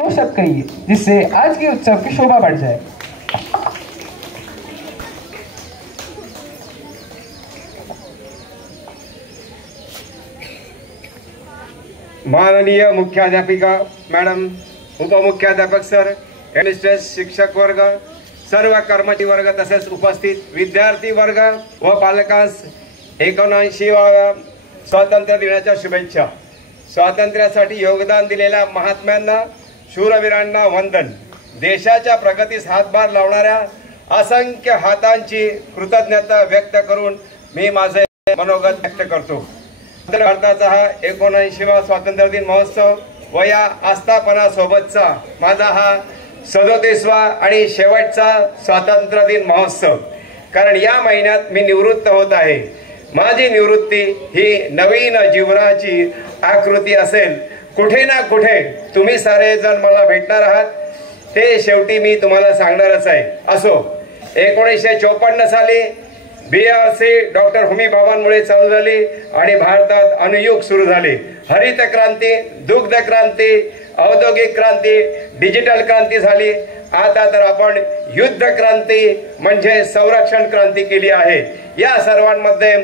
वो सब करिए जिससे आज के उत्सव की शोभा बढ़ जाए। माननीय मुख्याध्यापिका मॅडम, उपमुख्याध्यापक सर, हेडमिस्ट्रेस, शिक्षक वर्ग, सर्व कर्मचारी वर्ग तसेच उपस्थित विद्यार्थी वर्ग व पालकांस 79व्या स्वातंत्र्य दिनाच्या शुभेच्छा। स्वातंत्र्यासाठी योगदान दिलेल्या महात्म्यांना, शूरवीरांना वंदन। देशाच्या प्रगतीस हातभार लावणाऱ्या असंख्य हातांची कृतज्ञता व्यक्त करून मी माझे मनोगत व्यक्त करतो। भारताचा हा 79वा स्वातंत्र्य दिन महोत्सव व या आस्थापनासोबतचा माझा हा 37वा आणि शेवटचा स्वातंत्र्य दिन महोत्सव, कारण या महिन्यात मी निवृत्त होत आहे। माझी निवृत्ती ही नवीन जीवनाची आकृती असेल। कुठे ना कुठे तुम्ही सारे जण मला भेटणार आहात, ते शेवटी मी तुम्हाला सांगणारच आहे। असो, 1954 साली BRC डॉक्टर होमी भाभांमुळे चालू झाली आणि भारतात अनुयुग सुरू झाले। हरित क्रांती, दुग्ध क्रांती, औद्योगिक क्रांती, डिजिटल क्रांती झाली। आता तर आपण युद्ध क्रांती म्हणजे संरक्षण क्रांती केली आहे। या सर्वांमध्ये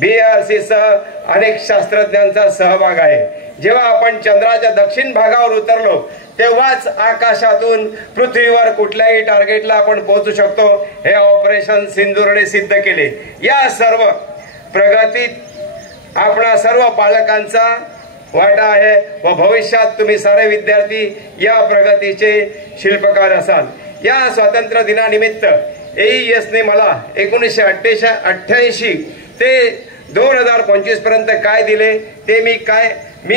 BRC सह अनेक शास्त्रज्ञांचा सहभाग आहे। जेव्हा आपण चंद्राच्या दक्षिण भागावर उतरलो तेव्हाच आकाशातून पृथ्वीवर कुठल्याही टार्गेटला आपण पोहोचू शकतो, हे ऑपरेशन सिंदूरने सिद्ध केले। या सर्व प्रगतीत आपणा सर्व पालकांचा वाटा आहे व भविष्यात तुम्ही सारे विद्यार्थी या प्रगतीचे शिल्पकार असाल। या स्वातंत्र्य दिनानिमित्त AES ने मला 1988 ते 2025 पर्यंत काय दिले ते मी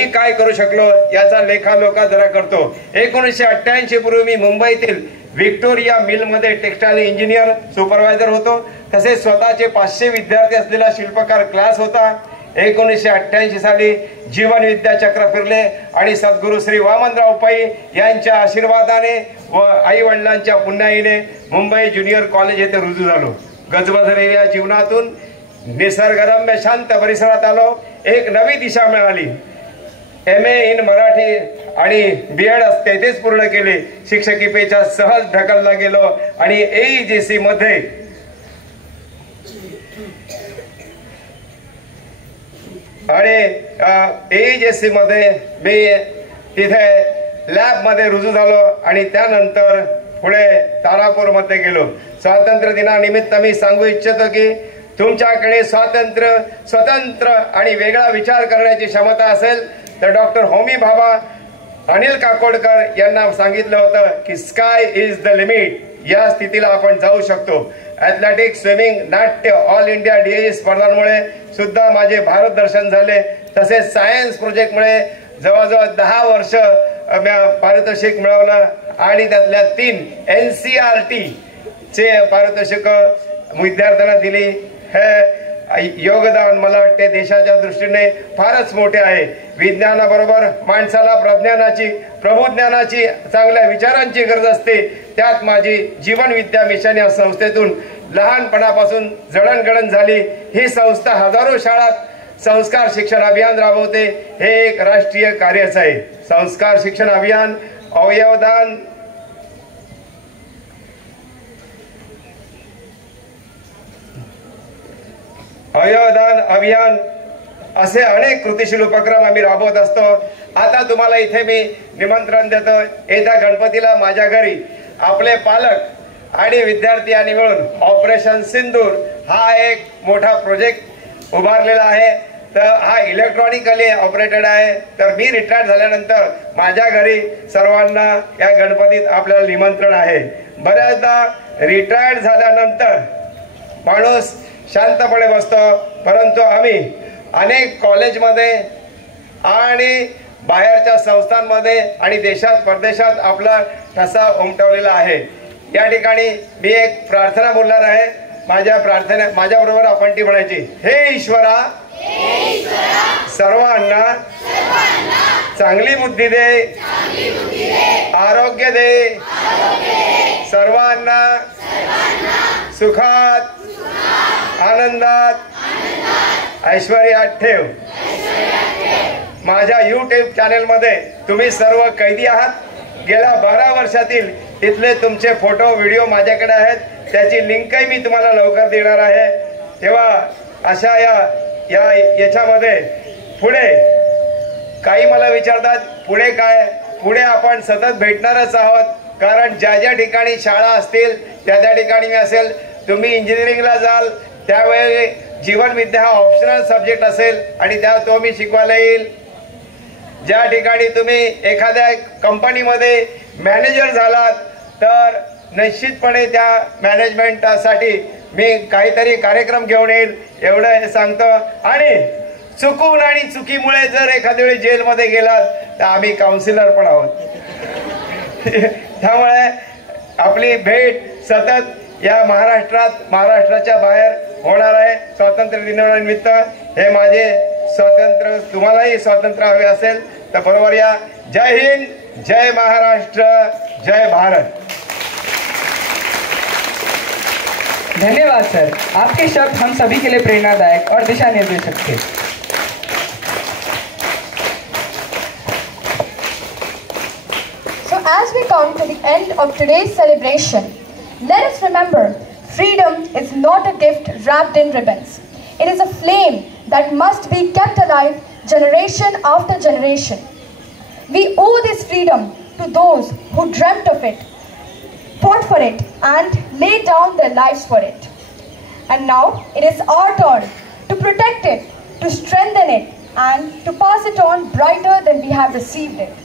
काय करू शकलो याचा लेखालोखा जरा करतो। 1988 पूर्वी मी मुंबईतील व्हिक्टोरिया मिल मध्ये टेक्सटाईल इंजिनियर सुपरवायझर होतो। तसेच स्वतःचे 500 विद्यार्थी असलेला शिल्पकार क्लास होता। 1988 साली जीवन विद्या चक्र फिरले आणि सद्गुरू श्री वामनराव पै यांच्या आशीर्वादाने व आई वडिलांच्या पुण्याईने मुंबई ज्युनियर कॉलेज येथे रुजू झालो। गजबजलेल्या जीवनातून निसर्गरम्य शांत परिसरात आलो। एक नवी दिशा मिळाली। MA इन मराठी आणि BEd तेथेच पूर्ण केले। शिक्षकी पेचा सहज ढकलला गेलो आणि AEGC मध्ये मी तिथे लॅब मध्ये रुजू झालो आणि त्यानंतर पुढे तारापूर मध्ये गेलो। स्वातंत्र्य दिनानिमित्त मी सांगू इच्छितो की तुमच्याकडे स्वतंत्र आणि वेगळा विचार करण्याची क्षमता असेल तर डॉक्टर होमी भाभा, अनिल काकोडकर यांना सांगितलं होतं की स्काय इज द लिमिट, या स्थितीला आपण जाऊ शकतो। ॲथलेटिक्स, स्विमिंग, नाट्य, ऑल इंडिया DAE स्पर्धांमुळे सुद्धा माझे भारत दर्शन झाले। तसेच सायन्स प्रोजेक्टमुळे जवळजवळ 10 वर्ष पारितोषिक मिळवलं आणि त्यातल्या 3 NCERT चे पारितोषिक विद्यार्थ्यांना दिली। हे योगदान मला वाटते देशाच्या दृष्टीने फारच मोठे आहे। विज्ञानाबरोबर माणसाला प्रबुज्ञानाची, चांगल्या विचारांची गरज असते। त्यात माझी जीवन विद्या मिशन या संस्थेतून लहानपणापासून जडणघडण झाली। ही संस्था हजारो शाळात संस्कार शिक्षण अभियान राबवते। हे एक राष्ट्रीय कार्यच आहे। संस्कार शिक्षण अभियान अवयवदान अभियान असे अनेक कृतिशील उपक्रम आम्ही राबवत असतो। आता तुम्हाला इथे मी निमंत्रण देतो, येत्या गणपतीला माझ्या घरी आपले पालक आणि विद्यार्थी यांनी मिळून ऑपरेशन सिंदूर हा एक मोठा प्रोजेक्ट उभारलेला आहे। तर हा इलेक्ट्रॉनिकली ऑपरेटेड आहे। तर मी रिटायर झाल्यानंतर माझ्या घरी सर्वांना या गणपतीत आपल्याला निमंत्रण आहे। बऱ्याचदा रिटायर झाल्यानंतर माणूस शांतपणे बसतो, परंतु आम्ही अनेक कॉलेजमध्ये आणि बाहेरच्या संस्थांमध्ये आणि देशात परदेशात आपला ठसा उमटवलेला आहे। या ठिकाणी मी एक प्रार्थना बोलणार आहे। माझ्याबरोबर आपण ती म्हणायची, हे ईश्वरा सर्वांना चांगली बुद्धी दे, आरोग्य दे, सर्वांना सुखात आनंदात ऐश्वर्यात ठेव। माझ्या YouTube चॅनल मध्ये तुम्ही सर्व कैदी आहात। गेल्या 12 वर्षातील तिथले तुमचे फोटो व्हिडिओ माझ्याकडे आहेत. त्याची लिंकही मी तुम्हाला लवकर देणार आहे. तेव्हा अशा याच्यामध्ये पुढे काही मला विचारतात पुढे काय. पुढे आपण सतत भेटणारच आहोत, कारण ज्या ज्या ठिकाणी शाळा असतील त्या त्या ठिकाणी मी असेल. तुम्ही इंजिनिअरिंगला जाल त्यावेळी जीवन विद्या हा ऑप्शनल सब्जेक्ट असेल आणि त्या तो मी शिकवायला येईल. ज्या ठिकाणी तुम्ही एखाद्या कंपनीमध्ये मॅनेजर झालात तर निश्चितपणे त्या मॅनेजमेंटसाठी मी काहीतरी कार्यक्रम घेऊन येईल एवढं सांगतो. आणि चुकून आणि चुकीमुळे जर एखाद्या वेळी जेलमध्ये गेलात तर आम्ही काउन्सिलर पण आहोत. त्यामुळे आपली भेट सतत या महाराष्ट्राच्या बाहेर होणार आहे. स्वातंत्र्य दिनानिमित्त हे माझे स्वातंत्र्य, तुम्हालाही स्वातंत्र्य हवे असेल तर बरोबर या. जय हिंद, जय महाराष्ट्र, जय भारत. धन्यवाद सर, आपके शब्द हम सभी के लिए प्रेरणादायक और दिशा निर्देशक थे. So as we come to the end of today's celebration, let us remember, freedom is not a gift wrapped in ribbons. It is a flame that must be kept alive generation after generation. We owe this freedom to those who dreamt of it, fought for it, and laid down their lives for it. And now it is our turn to protect it, to strengthen it, and to pass it on brighter than we have received it.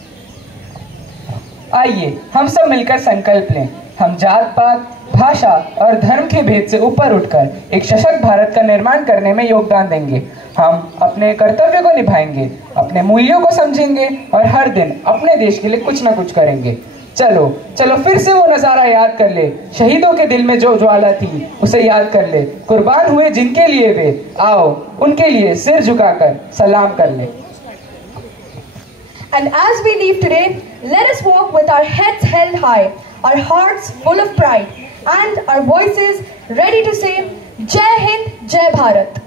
आइए हम सब मिलकर संकल्प लें. हम जात पात, भाषा और धर्म के भेद से ऊपर उठकर एक सशक्त भारत का निर्माण करने में योगदान देंगे. हम अपने कर्तव्य को निभाएंगे, अपने मूल्यों को समझेंगे और हर दिन अपने देश के लिए कुछ ना कुछ करेंगे. चलो चलो फिर से वो नज़ारा याद कर ले. शहीदों के दिल में जो ज्वाला थी उसे याद कर ले. कुर्बान हुए जिनके लिए वे, आओ उनके लिए सिर झुकाकर सलाम कर ले. And as we leave today, let us walk with our heads held high, our hearts full of pride, and our voices ready to say, Jai Hind, Jai Bharat.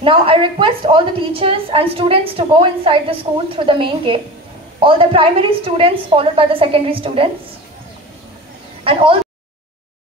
Now I request all the teachers and students to go inside the school through the main gate. All the primary students followed by the secondary students. And all